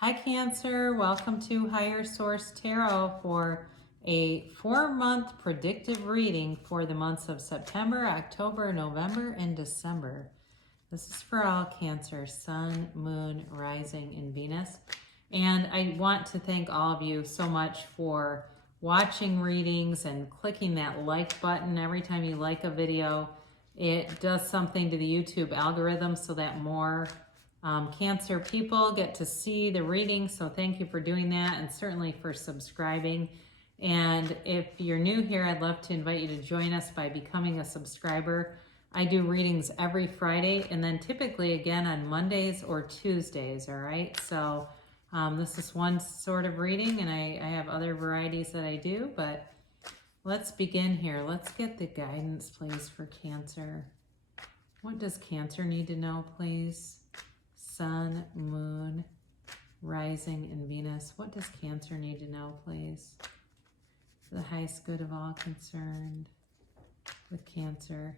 Hi Cancer, welcome to Higher Source Tarot for a 4-month predictive reading for the months of September, October, November, and December. This is for all Cancer, Sun, Moon, Rising, and Venus. And I want to thank all of you so much for watching readings and clicking that like button. Every time you like a video, it does something to the YouTube algorithm so that more Cancer people get to see the reading, so thank you for doing that, and certainly for subscribing. And if you're new here, I'd love to invite you to join us by becoming a subscriber. I do readings every Friday, and then typically again on Mondays or Tuesdays, all right? So this is one sort of reading, and I have other varieties that I do, but let's begin here. Let's get the guidance, please, for Cancer. What does Cancer need to know, please? Sun, Moon, Rising, and Venus. What does Cancer need to know, please? For the highest good of all concerned with Cancer.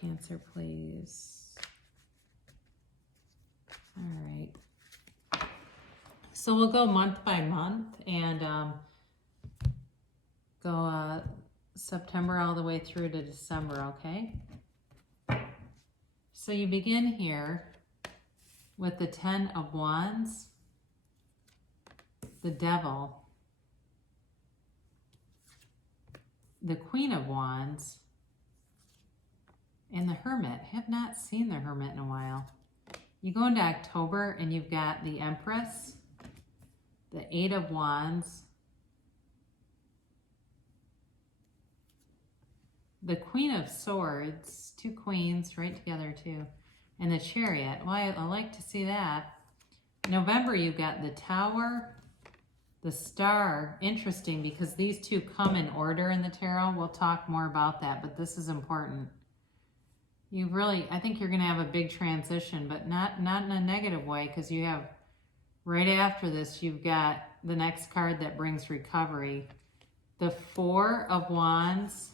Cancer, please. All right. So we'll go month by month and go September all the way through to December, okay? So you begin here with the 10 of Wands, the Devil, the Queen of Wands, and the Hermit. I have not seen the Hermit in a while. You go into October and you've got the Empress, the 8 of Wands, the Queen of Swords, 2 queens right together too, and the Chariot. Well, I like to see that. November, you've got the Tower, the Star. Interesting, because these two come in order in the tarot. We'll talk more about that, but this is important. I think you're going to have a big transition, but not in a negative way, because you have, right after this, you've got the next card that brings recovery. The 4 of Wands,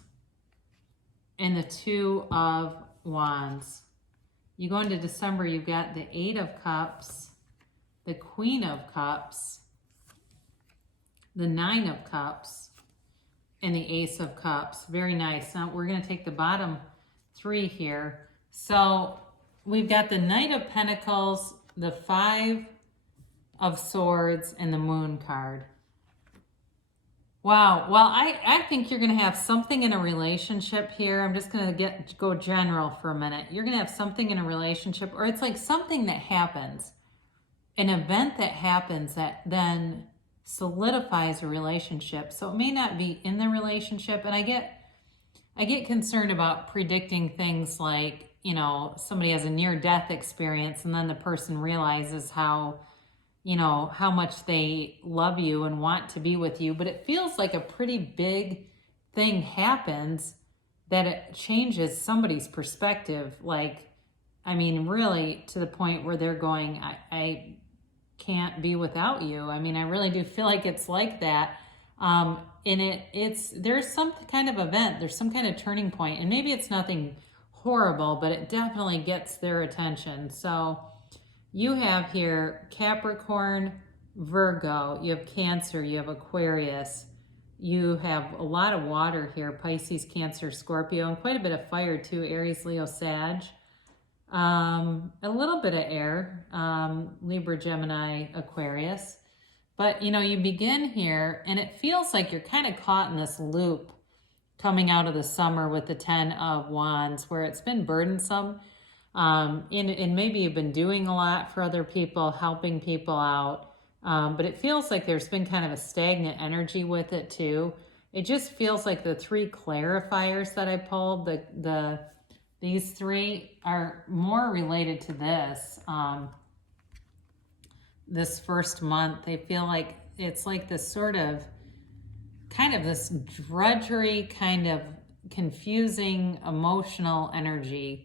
and the 2 of Wands. You go into December, you've got the 8 of Cups, the Queen of Cups, the 9 of Cups, and the Ace of Cups. Very nice. Now we're going to take the bottom 3 here. So we've got the Knight of Pentacles, the 5 of Swords, and the Moon card. Wow. Well, I think you're going to have something in a relationship here. I'm just going to go general for a minute. You're going to have something in a relationship, or it's like something that happens, an event that happens that then solidifies a relationship. So it may not be in the relationship. And I get concerned about predicting things like, somebody has a near-death experience and then the person realizes how much they love you and want to be with you, but it feels like a pretty big thing happens that it changes somebody's perspective. Really to the point where they're going, I can't be without you. I really do feel like it's like that. And there's some kind of event, there's some kind of turning point, and maybe it's nothing horrible, but it definitely gets their attention. So you have here Capricorn, Virgo, you have Cancer, you have Aquarius, you have a lot of water here, Pisces, Cancer, Scorpio, and quite a bit of fire too, Aries, Leo, Sag. A little bit of air, Libra, Gemini, Aquarius. But, you begin here, and it feels like you're kind of caught in this loop coming out of the summer with the 10 of Wands, where it's been burdensome. And maybe you've been doing a lot for other people, helping people out. But it feels like there's been kind of a stagnant energy with it too. It just feels like the 3 clarifiers that I pulled, these 3 are more related to this. This first month, they feel like it's like this sort of kind of this drudgery, kind of confusing, emotional energy.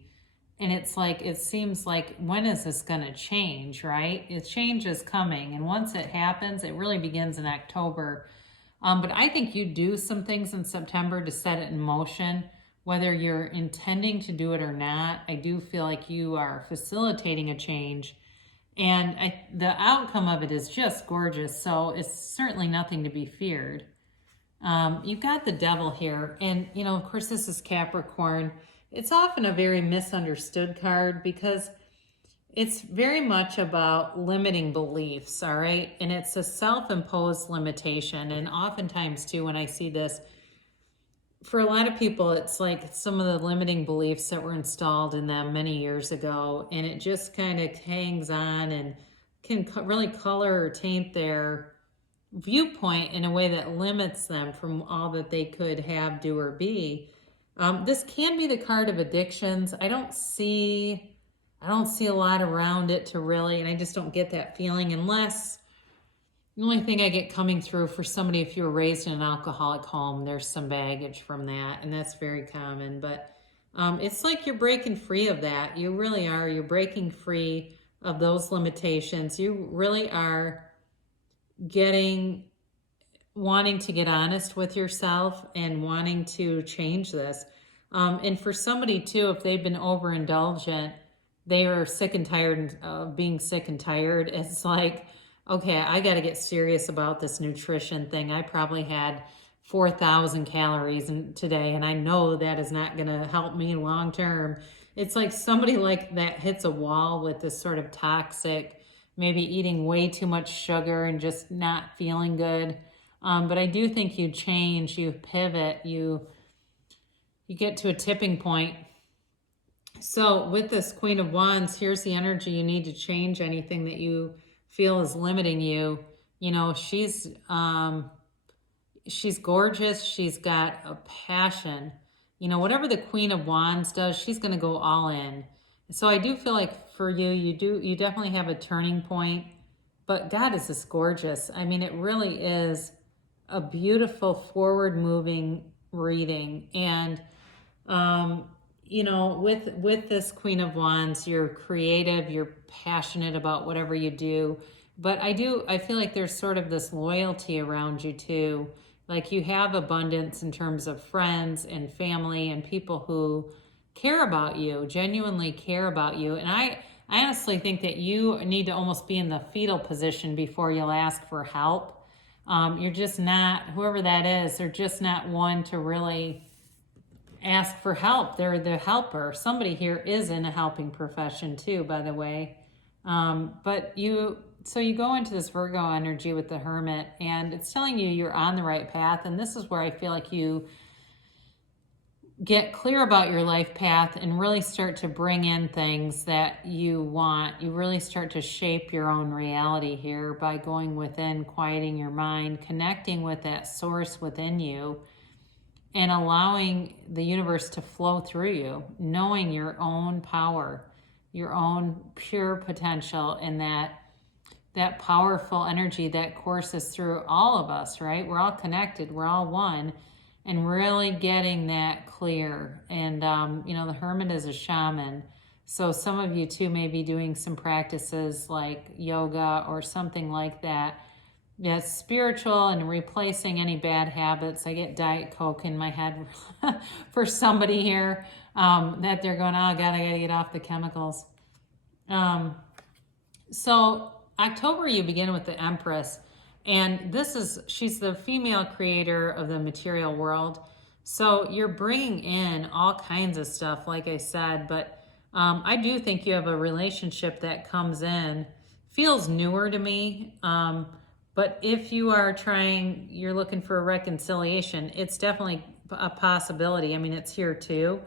And it's like, it seems like, when is this going to change, right? Change is coming. And once it happens, it really begins in October. But I think you do some things in September to set it in motion. whether you're intending to do it or not, I do feel like you are facilitating a change. And the outcome of it is just gorgeous. So it's certainly nothing to be feared. You've got the devil here. And, of course, this is Capricorn. It's often a very misunderstood card because it's very much about limiting beliefs, all right? And it's a self-imposed limitation. And oftentimes, too, when I see this, for a lot of people, it's like some of the limiting beliefs that were installed in them many years ago. And it just kind of hangs on and can really color or taint their viewpoint in a way that limits them from all that they could have, do, or be. This can be the card of addictions. I don't see a lot around it to really, and I just don't get that feeling unless the only thing I get coming through for somebody, if you were raised in an alcoholic home, there's some baggage from that, and that's very common. But it's like you're breaking free of that. You really are. You're breaking free of those limitations. You really are wanting to get honest with yourself and wanting to change this. And for somebody too, if they've been overindulgent, they are sick and tired of being sick and tired. It's like, okay, I got to get serious about this nutrition thing. I probably had 4,000 calories today, and I know that is not going to help me long term. It's like somebody like that hits a wall with this sort of toxic, maybe eating way too much sugar and just not feeling good. But I do think you change, you pivot, you get to a tipping point. So with this Queen of Wands, here's the energy you need to change anything that you feel is limiting you. She's gorgeous. She's got a passion. Whatever the Queen of Wands does, she's going to go all in. So I do feel like for you, you definitely have a turning point. But God, is this gorgeous. I mean, it really is a beautiful forward-moving reading. And, with this Queen of Wands, you're creative, you're passionate about whatever you do. But I feel like there's sort of this loyalty around you too. Like you have abundance in terms of friends and family and people who care about you, genuinely care about you. And I honestly think that you need to almost be in the fetal position before you'll ask for help. You're just not, whoever that is, they're just not one to really ask for help. They're the helper. Somebody here is in a helping profession too, by the way. So you go into this Virgo energy with the Hermit, and it's telling you you're on the right path. And this is where I feel like you get clear about your life path and really start to bring in things that you want. You really start to shape your own reality here by going within, quieting your mind, connecting with that source within you, and allowing the universe to flow through you, knowing your own power, your own pure potential, and that powerful energy that courses through all of us, right? We're all connected, we're all one, and really getting that clear. And, the Hermit is a shaman. So some of you too may be doing some practices like yoga or something like that. That's spiritual and replacing any bad habits. I get Diet Coke in my head for somebody here that they're going, oh God, I gotta get off the chemicals. So October, you begin with the Empress, and she's the female creator of the material world. So you're bringing in all kinds of stuff, like I said, but I do think you have a relationship that comes in, feels newer to me. But if you're looking for a reconciliation, it's definitely a possibility. I mean, it's here too.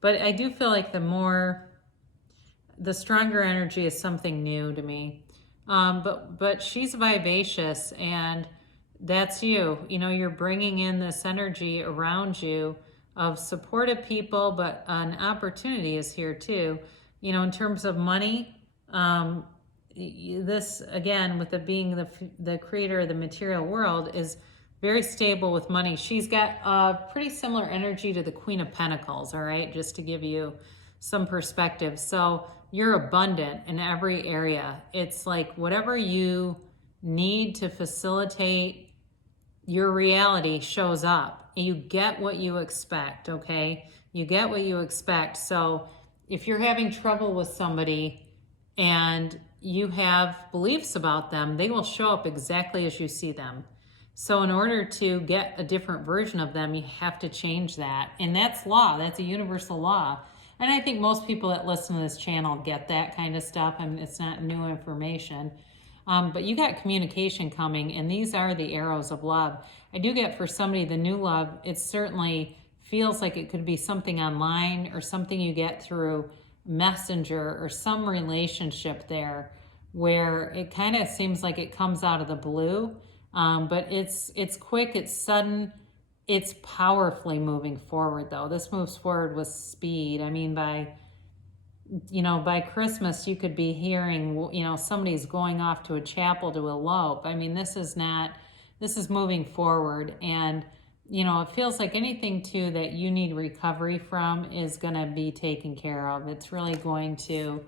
But I do feel like the stronger energy is something new to me. But she's vivacious, and that's you. You're bringing in this energy around you of supportive people, but an opportunity is here too. In terms of money, this again, with being the creator of the material world, is very stable with money. She's got a pretty similar energy to the Queen of Pentacles, all right, just to give you some perspective. So you're abundant in every area. It's like whatever you need to facilitate your reality shows up. You get what you expect, okay? You get what you expect. So if you're having trouble with somebody and you have beliefs about them, they will show up exactly as you see them. So in order to get a different version of them, you have to change that. And that's law. That's a universal law. And I think most people that listen to this channel get that kind of stuff. I mean, it's not new information. But you got communication coming, and these are the arrows of love. I do get for somebody the new love, it certainly feels like it could be something online or something you get through Messenger or some relationship there where it kind of seems like it comes out of the blue. But it's quick, it's sudden, it's powerfully moving forward though. This moves forward with speed. I mean, by Christmas, you could be hearing, somebody's going off to a chapel to elope. I mean, this is moving forward. And, it feels like anything too that you need recovery from is going to be taken care of. It's really going to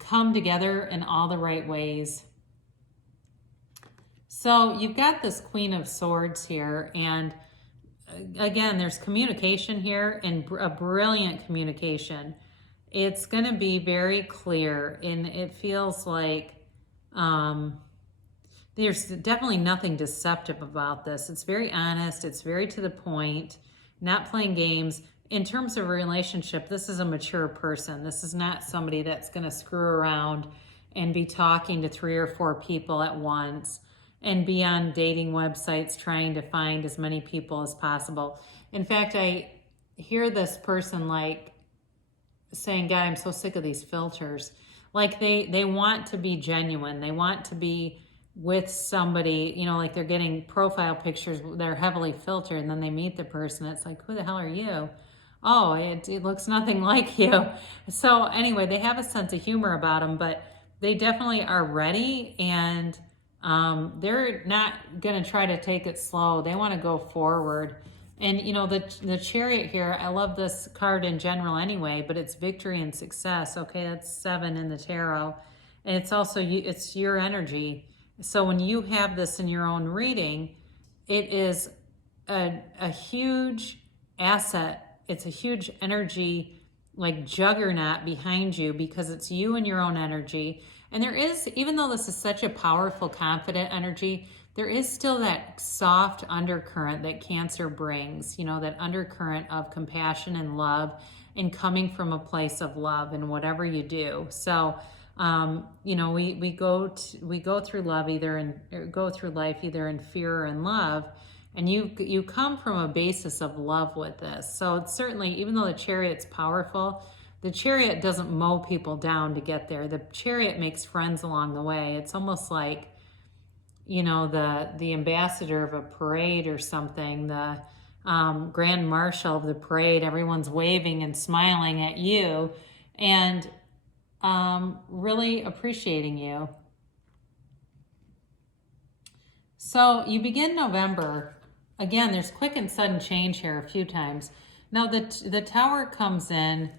come together in all the right ways. So you've got this Queen of Swords here. And again, there's communication here, and a brilliant communication. It's going to be very clear, and it feels like there's definitely nothing deceptive about this. It's very honest. It's very to the point, not playing games. In terms of a relationship, this is a mature person. This is not somebody that's going to screw around and be talking to 3 or 4 people at once and be on dating websites trying to find as many people as possible. In fact, I hear this person like saying, God, I'm so sick of these filters. Like they want to be genuine. They want to be with somebody, like they're getting profile pictures that are heavily filtered, and then they meet the person. It's like, who the hell are you? Oh, it looks nothing like you. So anyway, they have a sense of humor about them, but they definitely are ready, and they're not going to try to take it slow. They want to go forward. And, the Chariot here, I love this card in general anyway, but it's victory and success. Okay, that's 7 in the tarot. And it's also, it's your energy. So when you have this in your own reading, it is a huge asset. It's a huge energy, like juggernaut behind you, because it's you and your own energy. And there is, even though this is such a powerful, confident energy, there is still that soft undercurrent that Cancer brings, that undercurrent of compassion and love, and coming from a place of love in whatever you do. So, we go through love go through life either in fear or in love, and you come from a basis of love with this. So it's certainly, even though the Chariot's powerful, the Chariot doesn't mow people down to get there. The Chariot makes friends along the way. It's almost like, the ambassador of a parade or something, the grand marshal of the parade. Everyone's waving and smiling at you and really appreciating you. So you begin November. Again, there's quick and sudden change here a few times. Now the Tower comes in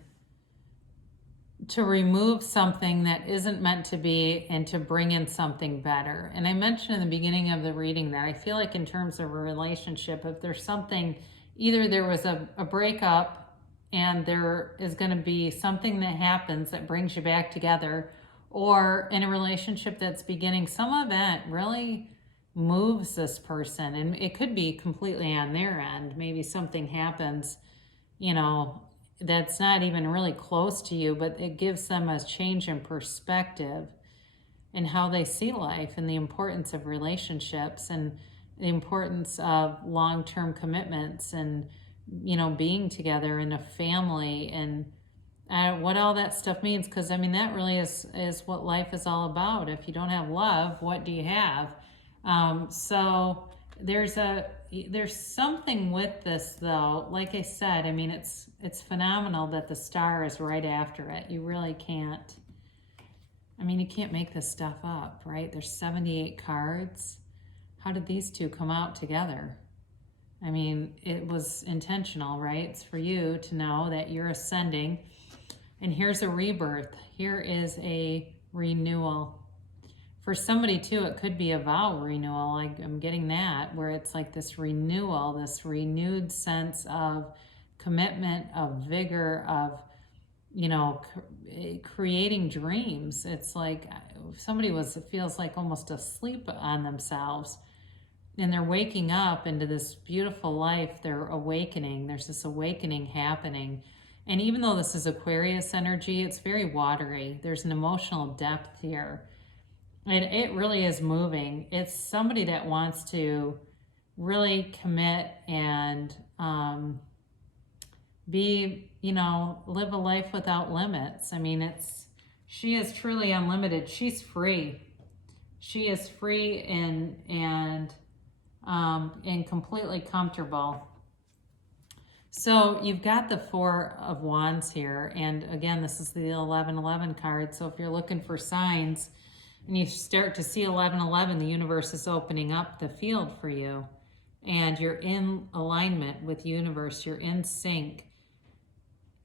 to remove something that isn't meant to be and to bring in something better. And I mentioned in the beginning of the reading that I feel like in terms of a relationship, if there's something, either there was a breakup and there is going to be something that happens that brings you back together, or in a relationship that's beginning, some event really moves this person. And it could be completely on their end. Maybe something happens, that's not even really close to you, but it gives them a change in perspective in how they see life, and the importance of relationships, and the importance of long-term commitments, and being together in a family, and what all that stuff means. Because that really is what life is all about. If you don't have love, what do you have? So there's something with this though. Like I said, it's phenomenal that the star is right after it. You really can't, you can't make this stuff up, right? There's 78 cards. How did these two come out together? It was intentional, right? It's for you to know that you're ascending, and here's a rebirth. Here is a renewal. For somebody too, it could be a vow renewal. Like I'm getting that, where it's like this renewal, this renewed sense of commitment, of vigor, of, creating dreams. It's like it feels like almost asleep on themselves, and they're waking up into this beautiful life. They're awakening. There's this awakening happening. And even though this is Aquarius energy, it's very watery. There's an emotional depth here. And it really is moving. It's somebody that wants to really commit and live a life without limits. I mean, she is truly unlimited. She's free. She is free and completely comfortable. So you've got the Four of Wands here. And again, this is the 1111 card. So if you're looking for signs and you start to see 1111, the universe is opening up the field for you. And you're in alignment with the universe. You're in sync.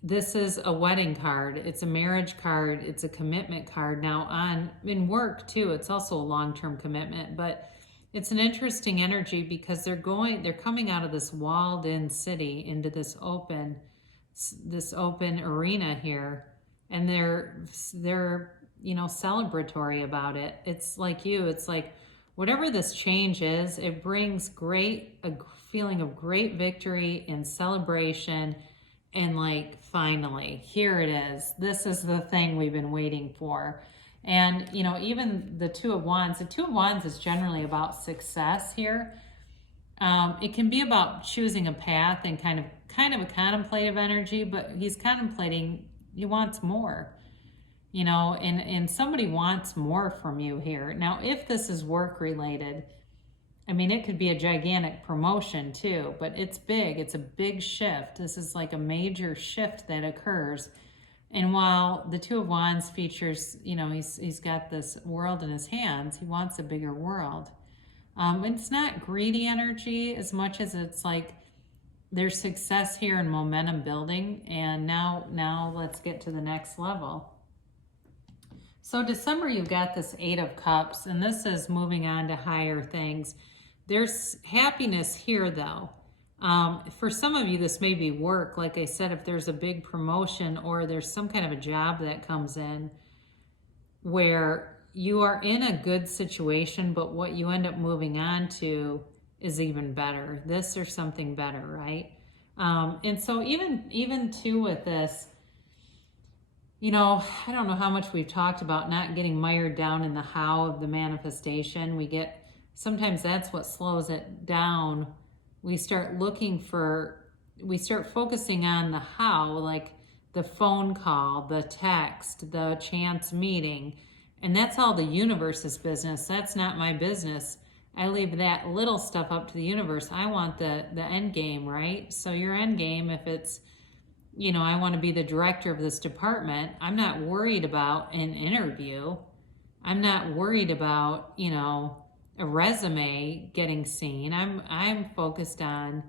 This is a wedding card. It's a marriage card. It's a commitment card. Now in work too, it's also a long-term commitment, but it's an interesting energy because they're coming out of this walled-in city into this open arena here, and they're celebratory about it. It's like it's like whatever this change is, it brings a feeling of great victory and celebration, and like, finally, here it is. This is the thing we've been waiting for. And, even the Two of Wands is generally about success here. It can be about choosing a path and kind of a contemplative energy, but he's contemplating, he wants more, and somebody wants more from you here. Now, if this is work related, I mean, it could be a gigantic promotion too, but it's big. It's a big shift. This is like a major shift that occurs. And while the Two of Wands features, he's got this world in his hands, he wants a bigger world. It's not greedy energy as much as it's like there's success here and momentum building. And now let's get to the next level. So December, you've got this Eight of Cups, and this is moving on to higher things. There's happiness here, though. For some of you, this may be work. Like I said, if there's a big promotion or there's some kind of a job that comes in where you are in a good situation, but what you end up moving on to is even better. This or something better, right? And so even too with this, I don't know how much we've talked about not getting mired down in the how of the manifestation. Sometimes that's what slows it down. We start focusing on the how, like the phone call, the text, the chance meeting, and that's all the universe's business. That's not my business. I leave that little stuff up to the universe. I want the end game, right? So your end game, if it's, I want to be the director of this department, I'm not worried about an interview. I'm not worried about, a resume getting seen. I'm focused on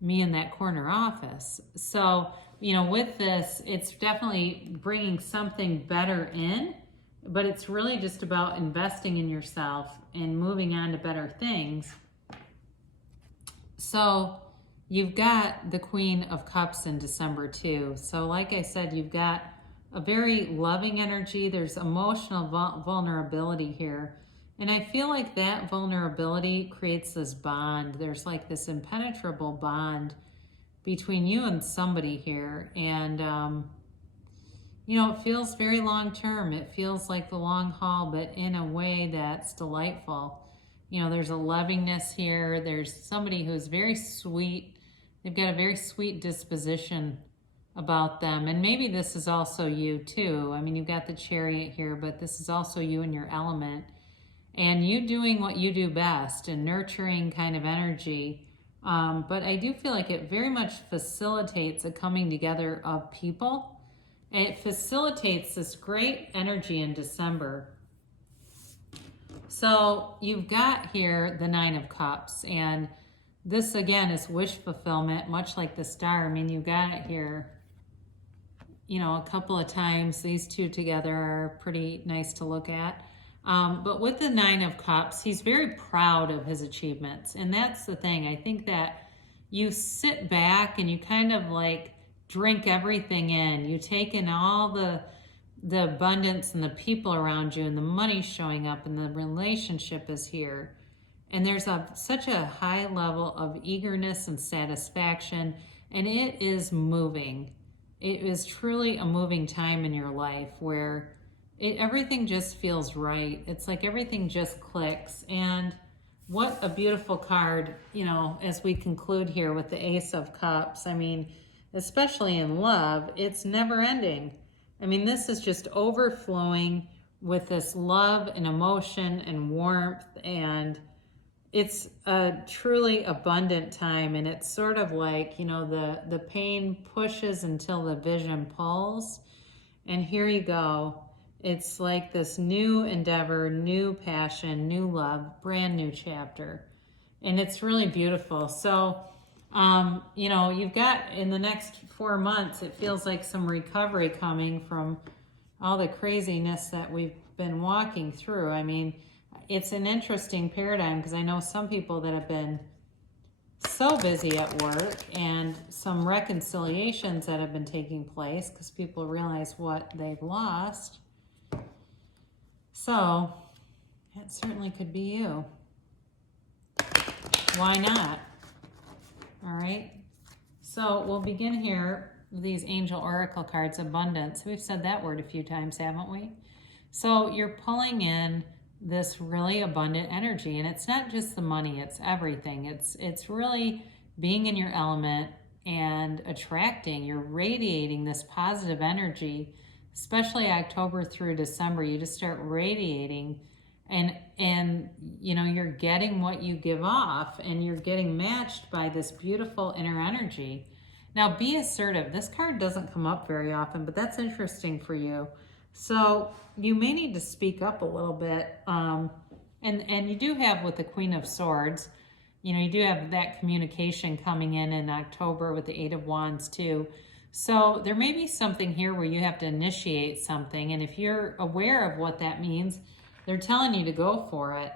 me in that corner office. So, with this, it's definitely bringing something better in, but it's really just about investing in yourself and moving on to better things. So you've got the Queen of Cups in December too. So like I said, you've got a very loving energy. There's emotional vulnerability here. And I feel like that vulnerability creates this bond. There's like this impenetrable bond between you and somebody here. And, it feels very long-term. It feels like the long haul, but in a way that's delightful. There's a lovingness here. There's somebody who's very sweet. They've got a very sweet disposition about them. And maybe this is also you too. I mean, you've got the Chariot here, but this is also you in your element. And you doing what you do best and nurturing kind of energy. But I do feel like it very much facilitates a coming together of people. And it facilitates this great energy in December. So you've got here the Nine of Cups. And this, again, is wish fulfillment, much like the Star. I mean, you've got it here, a couple of times. These two together are pretty nice to look at. But with the Nine of Cups, he's very proud of his achievements. And that's the thing. I think that you sit back and you kind of like drink everything in. You take in all the the abundance and the people around you and the money showing up and the relationship is here. And there's such a high level of eagerness and satisfaction, and it is moving. It is truly a moving time in your life where everything just feels right. It's like everything just clicks. And what a beautiful card, as we conclude here with the Ace of Cups. I mean, especially in love, it's never ending. I mean, this is just overflowing with this love and emotion and warmth, and it's a truly abundant time. And it's sort of like, the pain pushes until the vision pulls. And here you go. It's like this new endeavor, new passion, new love, brand new chapter. And it's really beautiful. So, you've got in the next 4 months, it feels like some recovery coming from all the craziness that we've been walking through. I mean, it's an interesting paradigm because I know some people that have been so busy at work, and some reconciliations that have been taking place because people realize what they've lost. So that certainly could be you. Why not? All right. So we'll begin here with these angel oracle cards, abundance. We've said that word a few times, haven't we? So you're pulling in this really abundant energy, and it's not just the money, it's everything. It's really being in your element and attracting. You're radiating this positive energy, especially October through December. You just start radiating, and you're getting what you give off, and you're getting matched by this beautiful inner energy. Now, be assertive. This card doesn't come up very often, but that's interesting for you. So you may need to speak up a little bit. And you do have, with the Queen of Swords, you do have that communication coming in October with the Eight of Wands too. So there may be something here where you have to initiate something. And if you're aware of what that means, they're telling you to go for it.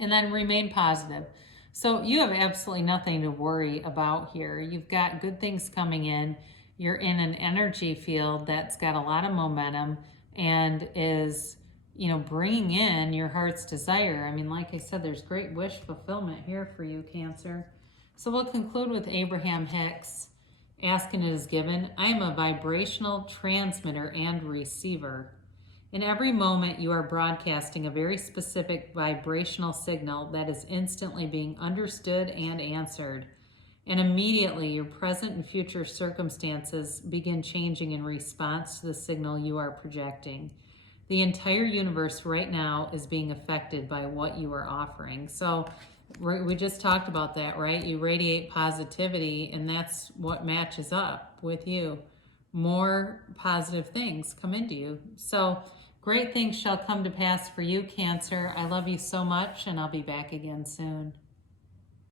And then remain positive. So you have absolutely nothing to worry about here. You've got good things coming in. You're in an energy field that's got a lot of momentum and is, bringing in your heart's desire. I mean, like I said, there's great wish fulfillment here for you, Cancer. So we'll conclude with Abraham Hicks. Ask and it is given. I am a vibrational transmitter and receiver. In every moment, you are broadcasting a very specific vibrational signal that is instantly being understood and answered. And immediately, your present and future circumstances begin changing in response to the signal you are projecting. The entire universe right now is being affected by what you are offering. So we just talked about that, right? You radiate positivity, and that's what matches up with you. More positive things come into you. So great things shall come to pass for you, Cancer. I love you so much, and I'll be back again soon.